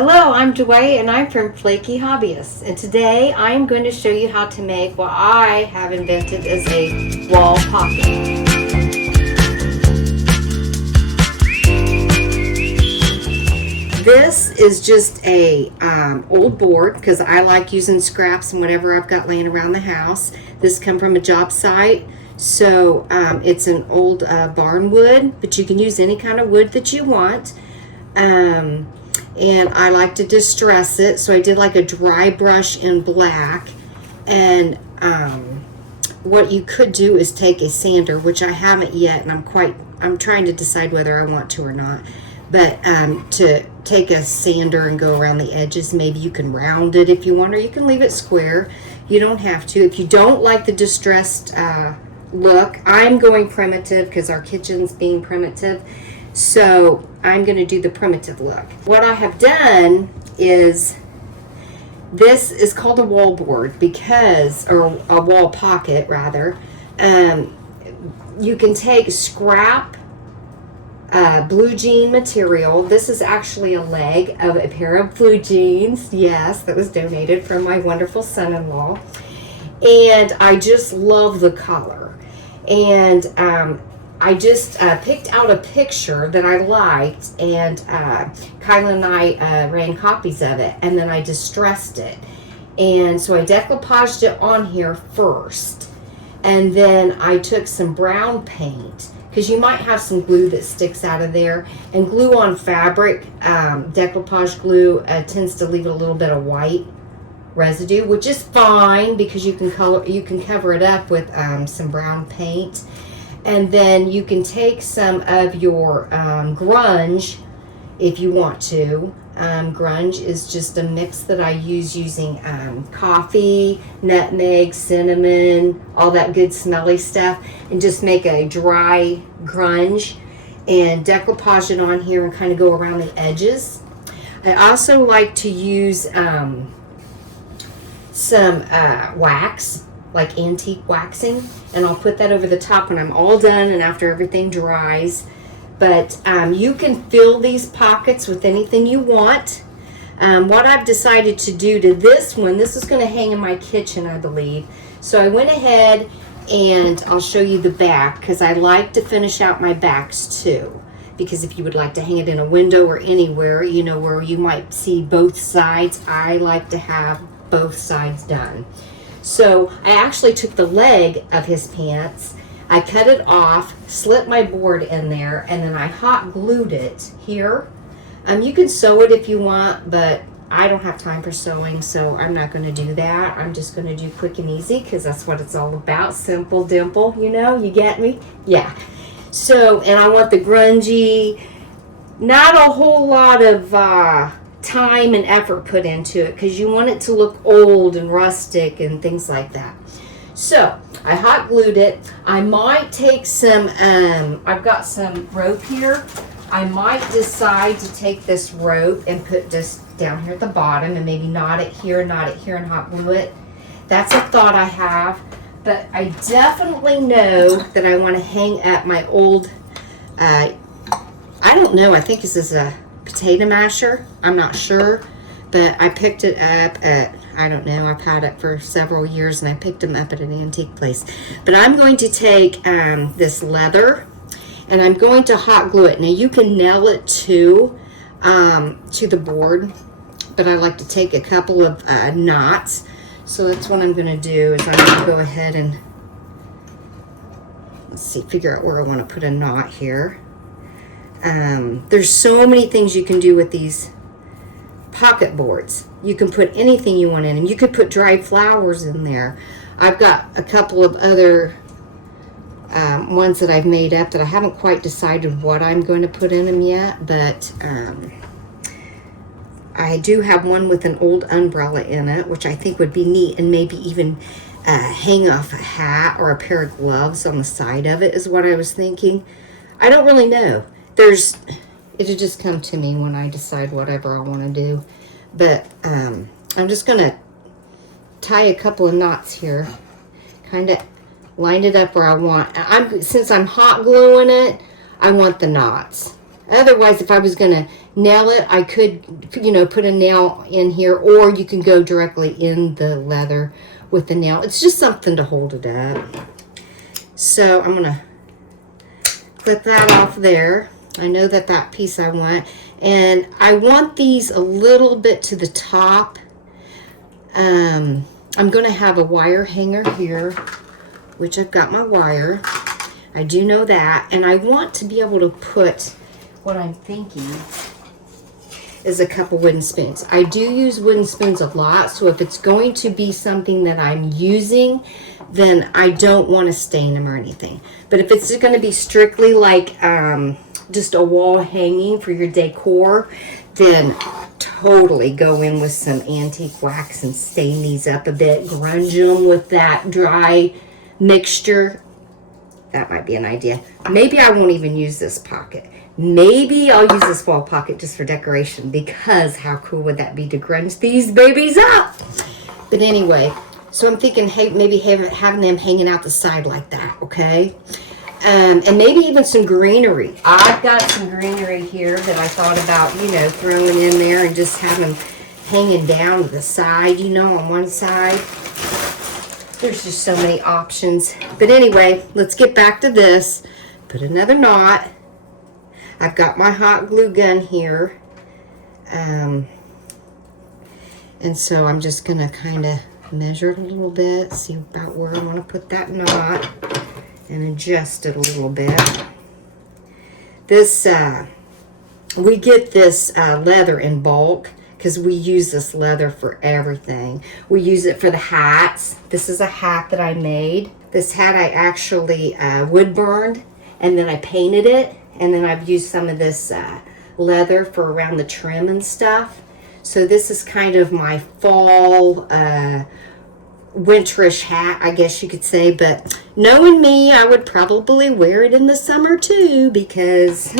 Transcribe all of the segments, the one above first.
Hello, I'm Dwayne and I'm from Flaky Hobbyists, and today I'm going to show you how to make what I have invented as a wall pocket. This is just a old board because I like using scraps and whatever I've got laying around the house. This come from a job site, so it's an old barn wood, but you can use any kind of wood that you want. And I like to distress it, so I did like a dry brush in black. And what you could do is take a sander, which I haven't yet, and I'm trying to decide whether I want to or not. But to take a sander and go around the edges, maybe you can round it if you want, or you can leave it square. You don't have to. If you don't like the distressed look, I'm going primitive because our kitchen's being primitive. So I'm going to do the primitive look. What I have done is, this is called a wall board because, or a wall pocket rather. You can take scrap blue jean material. This is actually a leg of a pair of blue jeans. Yes, that was donated from my wonderful son-in-law. And I just love the color. And I just picked out a picture that I liked, and Kyla and I ran copies of it, and then I distressed it. And so I decoupaged it on here first, and then I took some brown paint, because you might have some glue that sticks out of there, and glue on fabric, decoupage glue tends to leave a little bit of white residue, which is fine because you can cover it up with some brown paint. And then you can take some of your grunge if you want to. Grunge is just a mix that I use using coffee, nutmeg, cinnamon, all that good smelly stuff, and just make a dry grunge and decoupage it on here and kind of go around the edges. I also like to use some wax, like antique waxing, and I'll put that over the top when I'm all done and after everything dries. But you can fill these pockets with anything you want. What I've decided to do to this one, this is going to hang in my kitchen, I believe. So I went ahead and I'll show you the back, because I like to finish out my backs too. Because if you would like to hang it in a window or anywhere, you know, where you might see both sides, I like to have both sides done. So I actually took the leg of his pants, I cut it off, slit my board in there, and then I hot glued it here. You can sew it if you want, but I don't have time for sewing, so I'm not going to do that. I'm just going to do quick and easy because that's what it's all about. Simple, dimple, you know, you get me? Yeah. So, and I want the grungy, not a whole lot of time and effort put into it because you want it to look old and rustic and things like that. So I hot glued it. I might take some, I've got some rope here. I might decide to take this rope and put this down here at the bottom and maybe knot it here, and hot glue it. That's a thought I have, but I definitely know that I want to hang up my old, I don't know, I think this is a potato masher. I'm not sure, but I picked it up at, I don't know, I've had it for several years, and I picked them up at an antique place. But I'm going to take this leather, and I'm going to hot glue it. Now you can nail it to the board, but I like to take a couple of knots. So that's what I'm going to do, is I'm going to go ahead and, let's see, figure out where I want to put a knot here. There's so many things you can do with these pocket boards. You can put anything you want in them. You could put dried flowers in there. I've got a couple of other ones that I've made up that I haven't quite decided what I'm going to put in them yet, but I do have one with an old umbrella in it, which I think would be neat, and maybe even hang off a hat or a pair of gloves on the side of it is what I was thinking. I don't really know. It'll just come to me when I decide whatever I want to do. But I'm just going to tie a couple of knots here. Kind of line it up where I want. Since I'm hot gluing it, I want the knots. Otherwise, if I was going to nail it, I could, you know, put a nail in here, or you can go directly in the leather with the nail. It's just something to hold it up. So I'm going to clip that off there. I know that that piece I want. And I want these a little bit to the top. I'm going to have a wire hanger here, which I've got my wire. I do know that. And I want to be able to put, what I'm thinking is a couple wooden spoons. I do use wooden spoons a lot, so if it's going to be something that I'm using, then I don't want to stain them or anything. But if it's going to be strictly like just a wall hanging for your decor, then totally go in with some antique wax and stain these up a bit, grunge them with that dry mixture. That might be an idea. Maybe I won't even use this pocket. Maybe I'll use this wall pocket just for decoration, because how cool would that be to grunge these babies up? But anyway, so I'm thinking, hey, maybe having them hanging out the side like that, okay? And maybe even some greenery. I've got some greenery here that I thought about, you know, throwing in there and just have them hanging down to the side, you know, on one side. There's just so many options. But anyway, let's get back to this. Put another knot. I've got my hot glue gun here. And so I'm just going to kind of measure it a little bit, see about where I want to put that knot, and adjust it a little bit. This, we get this leather in bulk, because we use this leather for everything. We use it for the hats. This is a hat that I made. This hat I actually wood burned, and then I painted it, and then I've used some of this leather for around the trim and stuff. So this is kind of my fall winterish hat, I guess you could say. But knowing me, I would probably wear it in the summer too, because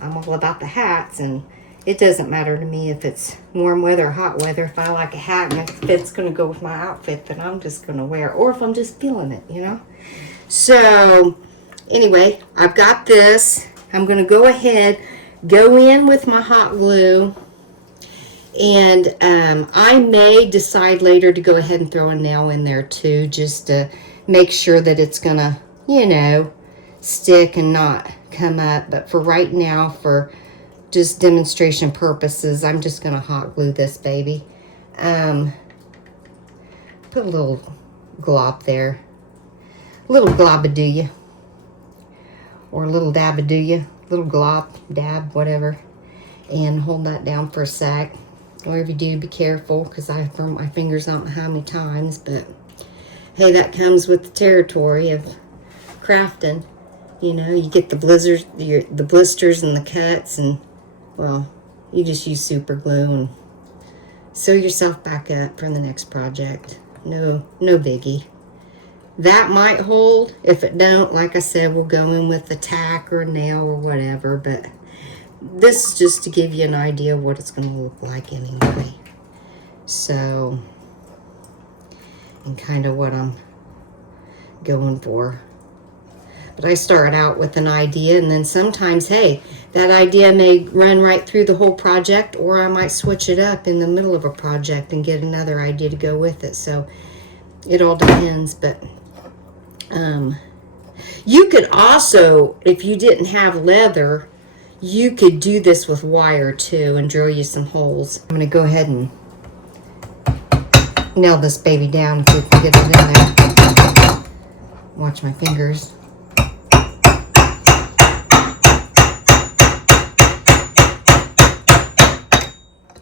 I'm all about the hats, and it doesn't matter to me if it's warm weather or hot weather. If I like a hat and if it's going to go with my outfit, then I'm just going to wear it. Or if I'm just feeling it, you know. So anyway, I've got this. I'm going to go ahead, go in with my hot glue. And I may decide later to go ahead and throw a nail in there too, just to make sure that it's going to, you know, stick and not come up. But for right now, for just demonstration purposes, I'm just going to hot glue this baby. Put a little glob there. A little globadoo, or a little dabadoo, little glob, dab, whatever. And hold that down for a sec. Whatever you do, be careful, because I've burned my fingers I don't know how many times. But hey, that comes with the territory of crafting. You know, you get the blizzards, the blisters and the cuts, and well, you just use super glue and sew yourself back up for the next project. No biggie. That might hold. If it don't, like I said, we'll go in with a tack or a nail or whatever. But this is just to give you an idea of what it's going to look like anyway. So, and kind of what I'm going for. But I start out with an idea, and then sometimes, hey, that idea may run right through the whole project, or I might switch it up in the middle of a project and get another idea to go with it. So it all depends. But you could also, if you didn't have leather, you could do this with wire too and drill you some holes. I'm going to go ahead and nail this baby down so we can get it in there. Watch my fingers.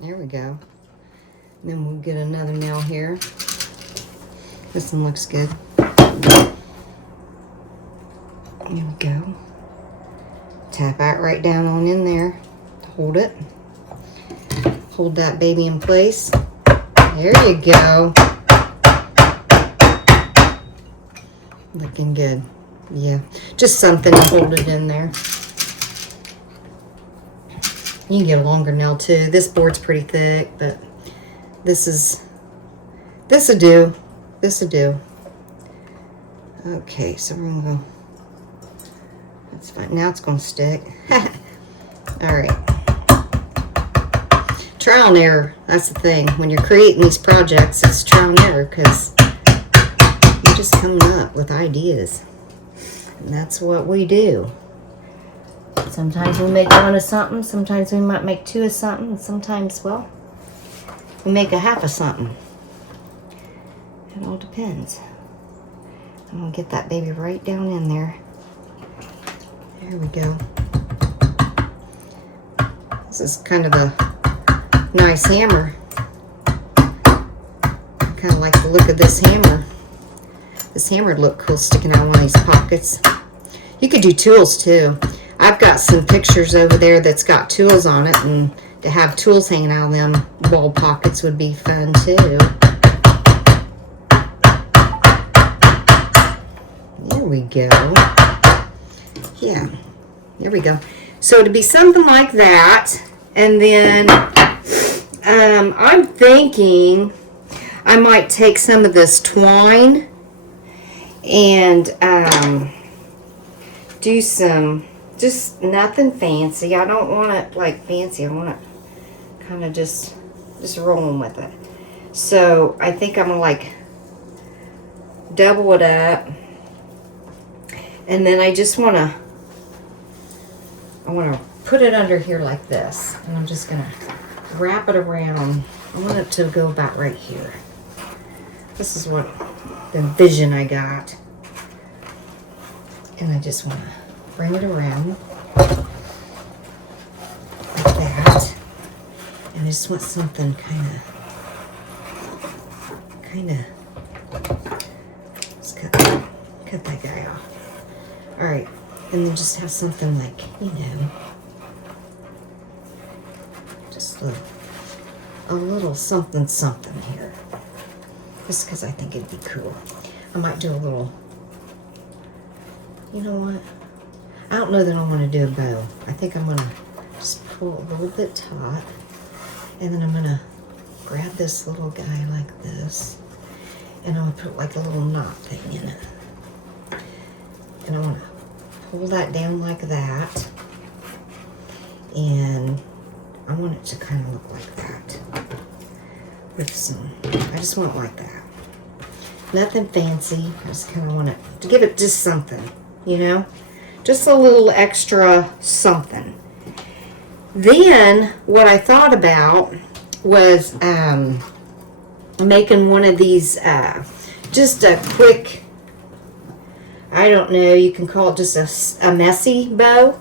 There we go. And then we'll get another nail here. This one looks good. There we go. Tap that right down on in there. Hold it. Hold that baby in place. There you go. Looking good. Yeah, just something to hold it in there. You can get a longer nail too. This board's pretty thick, but this'll do. This'll do. Okay, so we're gonna go. That's fine. Now it's gonna stick. All All right. Trial and error. That's the thing. When you're creating these projects, it's trial and error because you're just coming up with ideas. And that's what we do. Sometimes we make one of something. Sometimes we might make two of something. And sometimes, well, we make a half of something. It all depends. I'm going to get that baby right down in there. There we go. This is kind of a nice hammer. I kind of like the look of this hammer. This hammer would look cool sticking out of one of these pockets. You could do tools too. I've got some pictures over there that's got tools on it, and to have tools hanging out of them wall pockets would be fun too. There we go. Yeah, there we go. So to be something like that, and then I'm thinking I might take some of this twine and do some, just nothing fancy. I don't want it like fancy. I want it kind of just rolling with it. So I think I'm gonna like double it up, and then I want to put it under here like this, and I'm just gonna wrap it around. I want it to go about right here. This is what the vision I got. And I just want to bring it around like that. And I just want something kind of, let's cut that guy off. All right, and then just have something like, you know, just a little something here. Just because I think it'd be cool. I might do a little, you know what? I don't know that I want to do a bow. I think I'm going to just pull a little bit taut. And then I'm going to grab this little guy like this. And I'm going to put like a little knot thing in it. And I want to pull that down like that. And I want it to kind of look like that. With some, I just want it like that. Nothing fancy. I just kind of want it to give it just something, you know? Just a little extra something. Then, what I thought about was making one of these, just a quick, I don't know, you can call it just a messy bow.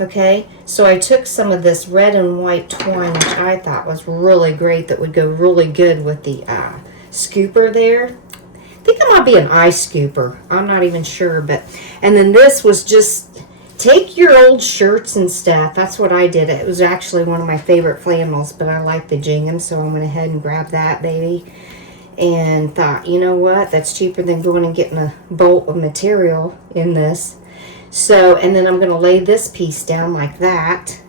Okay, so I took some of this red and white twine, which I thought was really great, that would go really good with the scooper there. I think it might be an eye scooper. I'm not even sure, but, and then this was just, take your old shirts and stuff. That's what I did. It was actually one of my favorite flannels, but I like the gingham, so I went ahead and grabbed that baby. And thought, you know what, that's cheaper than going and getting a bolt of material in this. So, and then I'm going to lay this piece down like that.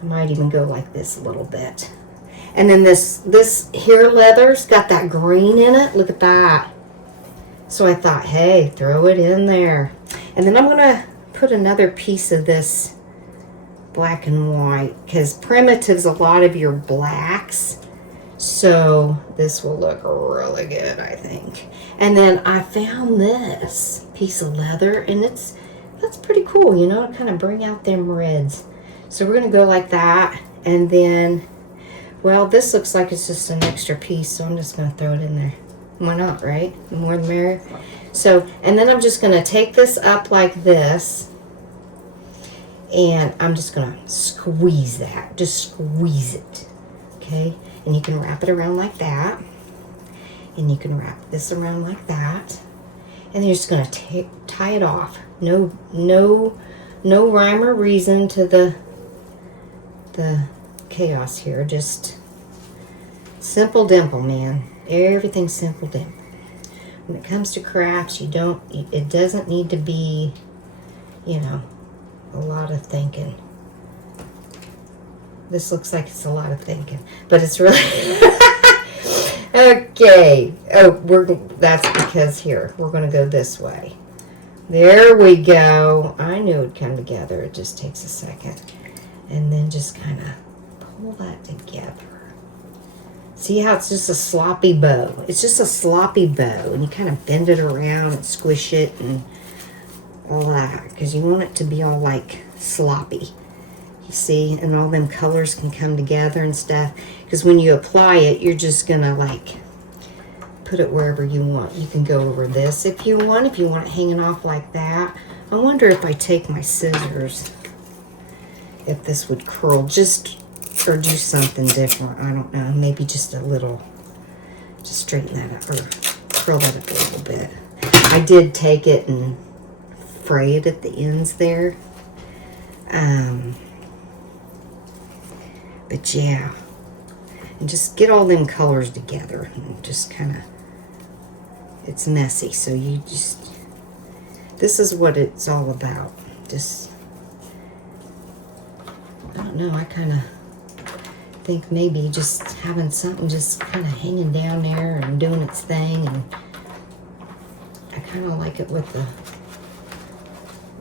I might even go like this a little bit. And then this here leather's got that green in it. Look at that. So I thought, hey, throw it in there. And then I'm going to put another piece of this black and white, because Primitive's a lot of your blacks. So this will look really good, I think. And then I found this piece of leather, and that's pretty cool, you know, to kind of bring out them reds. So we're going to go like that, and then, well, this looks like it's just an extra piece, so I'm just going to throw it in there. Why not, right? The more the merrier. So, and then I'm just going to take this up like this, and I'm just going to squeeze that. Just squeeze it, okay? And you can wrap it around like that. And you can wrap this around like that. And you're just going to tie it off. No rhyme or reason to the chaos here. Just simple dimple, man. Everything's simple dimple. When it comes to crafts, it doesn't need to be, you know, a lot of thinking. This looks like it's a lot of thinking, but it's really okay. Oh, that's because here we're going to go this way. There we go. I knew it'd come together. It just takes a second. And then just kind of pull that together. See how it's just a sloppy bow? It's just a sloppy bow. And you kind of bend it around and squish it and all that. Because you want it to be all like sloppy. You see? And all them colors can come together and stuff. Because when you apply it, you're just going to like put it wherever you want. You can go over this if you want it hanging off like that. I wonder if I take my scissors, if this would curl just, or do something different. I don't know. Maybe just a little, just straighten that up, or curl that up a little bit. I did take it and fray it at the ends there. But yeah. And just get all them colors together and just kind of, it's messy, so you just, this is what it's all about. Just, I don't know, I kind of think maybe just having something just kind of hanging down there and doing its thing, and I kind of like it with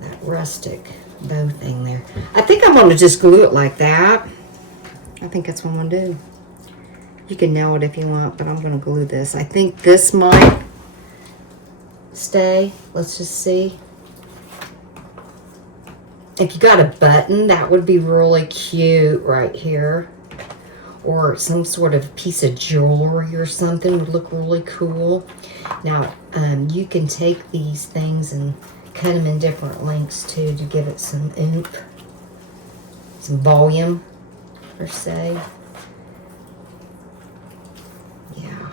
that rustic bow thing there. I think I'm going to just glue it like that. I think that's what I'm going to do. You can nail it if you want, but I'm going to glue this. I think this might stay. Let's just see. If you got a button, that would be really cute right here. Or some sort of piece of jewelry or something would look really cool. Now, you can take these things and cut them in different lengths too to give it some oomph, some volume, per se. Yeah,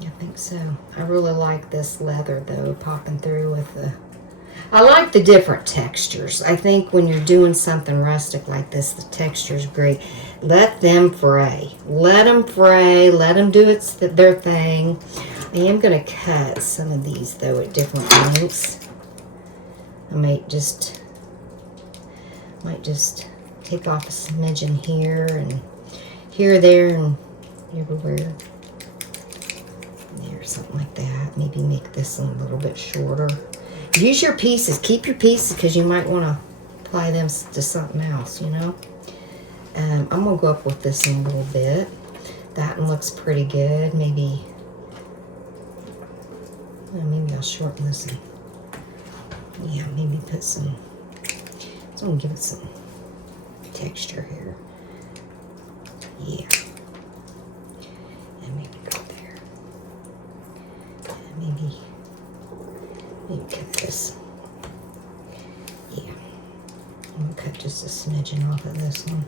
I think so. I really like this leather though, popping through with the, I like the different textures. I think when you're doing something rustic like this, the texture's great. Let them fray. Let them fray. Let them do their thing. I am going to cut some of these though at different lengths. I might just take off a smidgen here and here, there, and everywhere. There, something like that. Maybe make this one a little bit shorter. Use your pieces. Keep your pieces because you might want to apply them to something else, you know. I'm going to go up with this one a little bit. That one looks pretty good. Maybe I'll shorten this one. Yeah, maybe put some, so I'm going to give it some texture here. Yeah. And maybe go there. And maybe cut this. Yeah. I'm going to cut just a smidgen off of this one.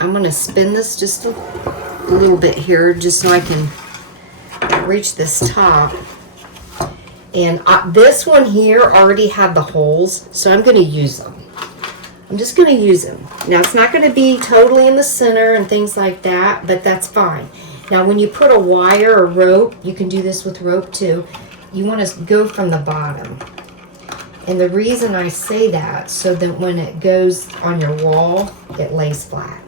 I'm going to spin this just a little bit here just so I can reach this top. And this one here already had the holes, so I'm going to use them. I'm just going to use them. Now, it's not going to be totally in the center and things like that, but that's fine. Now, when you put a wire or rope, you can do this with rope too, you want to go from the bottom. And the reason I say that, so that when it goes on your wall, it lays flat.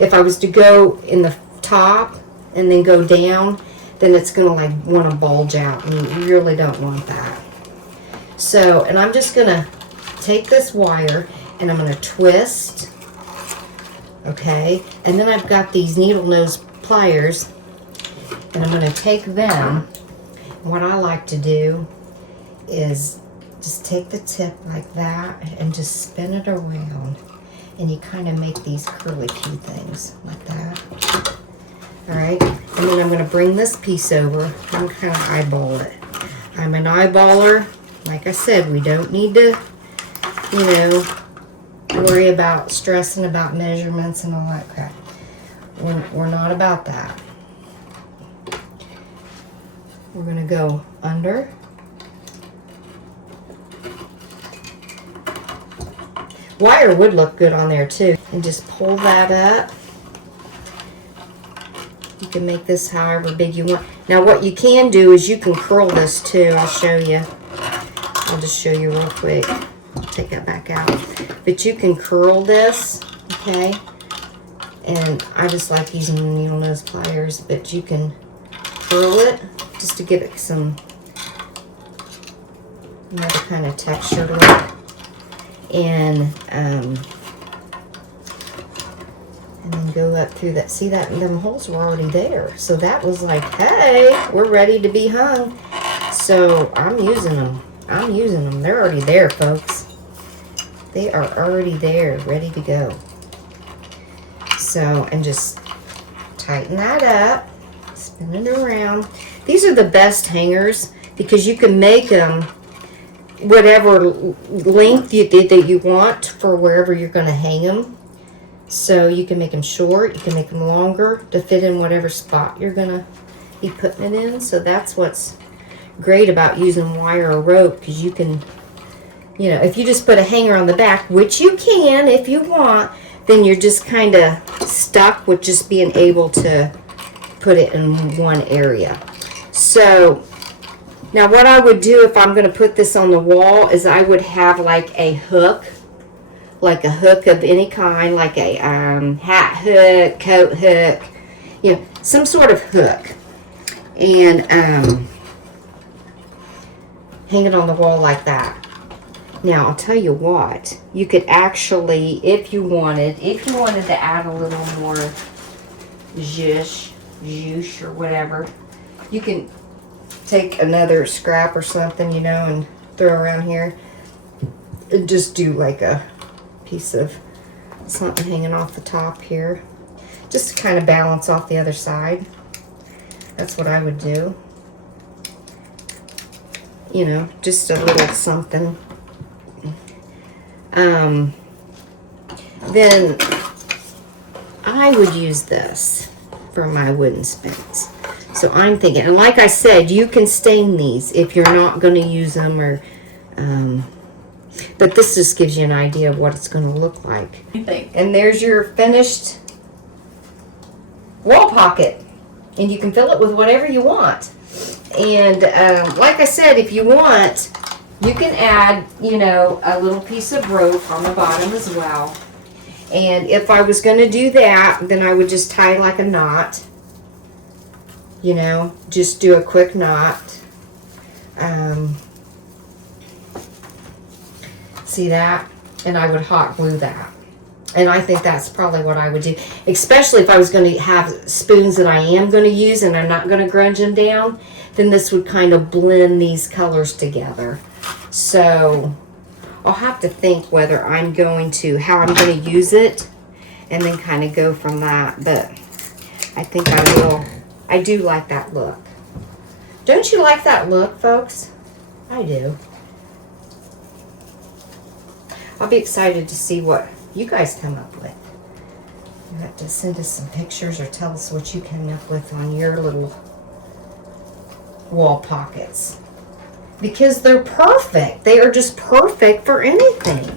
If I was to go in the top and then go down, then it's going to like want to bulge out, and you really don't want that. So, and I'm just going to take this wire and I'm going to twist, okay, and then I've got these needle nose pliers, and I'm going to take them. What I like to do is just take the tip like that and just spin it around, and you kind of make these curly Q things like that. All right, and then I'm going to bring this piece over and kind of eyeball it. I'm an eyeballer. Like I said, we don't need to, you know, worry about stressing about measurements and all that crap. We're not about that. We're going to go under. Wire would look good on there too. And just pull that up. You can make this however big you want. Now what you can do is you can curl this too. I'll show you. I'll just show you real quick. Take that back out. But you can curl this, okay? And I just like using the needle nose pliers, but you can curl it just to give it some another kind of textured look. And then go up through that. See that? Them holes were already there. So that was like, hey, we're ready to be hung. So I'm using them. I'm using them. They're already there, folks. They are already there, ready to go. So, and just tighten that up. Spin it around. These are the best hangers because you can make them whatever length that you want for wherever you're going to hang them. So you can make them short, you can make them longer to fit in whatever spot you're going to be putting it in. So that's what's great about using wire or rope, because you can, you know, if you just put a hanger on the back, which you can if you want, then you're just kind of stuck with just being able to put it in one area. So now what I would do if I'm going to put this on the wall is I would have like a hook of any kind, like a hat hook, coat hook, you know, some sort of hook, and hang it on the wall like that. Now I'll tell you what, you could actually, if you wanted to add a little more zhuzh or whatever, you can take another scrap or something, you know, and throw around here and just do like a piece of something hanging off the top here, just to kind of balance off the other side. That's what I would do. You know, just a little something. Then I would use this for my wooden spoons. So I'm thinking, and like I said, you can stain these if you're not going to use them, or but this just gives you an idea of what it's going to look like. And there's your finished wall pocket, and you can fill it with whatever you want. And like I said, if you want, you can add, you know, a little piece of rope on the bottom as well. And if I was going to do that, then I would just tie like a knot. You know, just do a quick knot. See that? And I would hot glue that. And I think that's probably what I would do. Especially if I was going to have spoons that I am going to use and I'm not going to grunge them down, then this would kind of blend these colors together. So I'll have to think whether how I'm going to use it, and then kind of go from that. But I think I will. I do like that look. Don't you like that look, folks? I do. I'll be excited to see what you guys come up with. You have to send us some pictures or tell us what you came up with on your little wall pockets. Because they're perfect. They are just perfect for anything.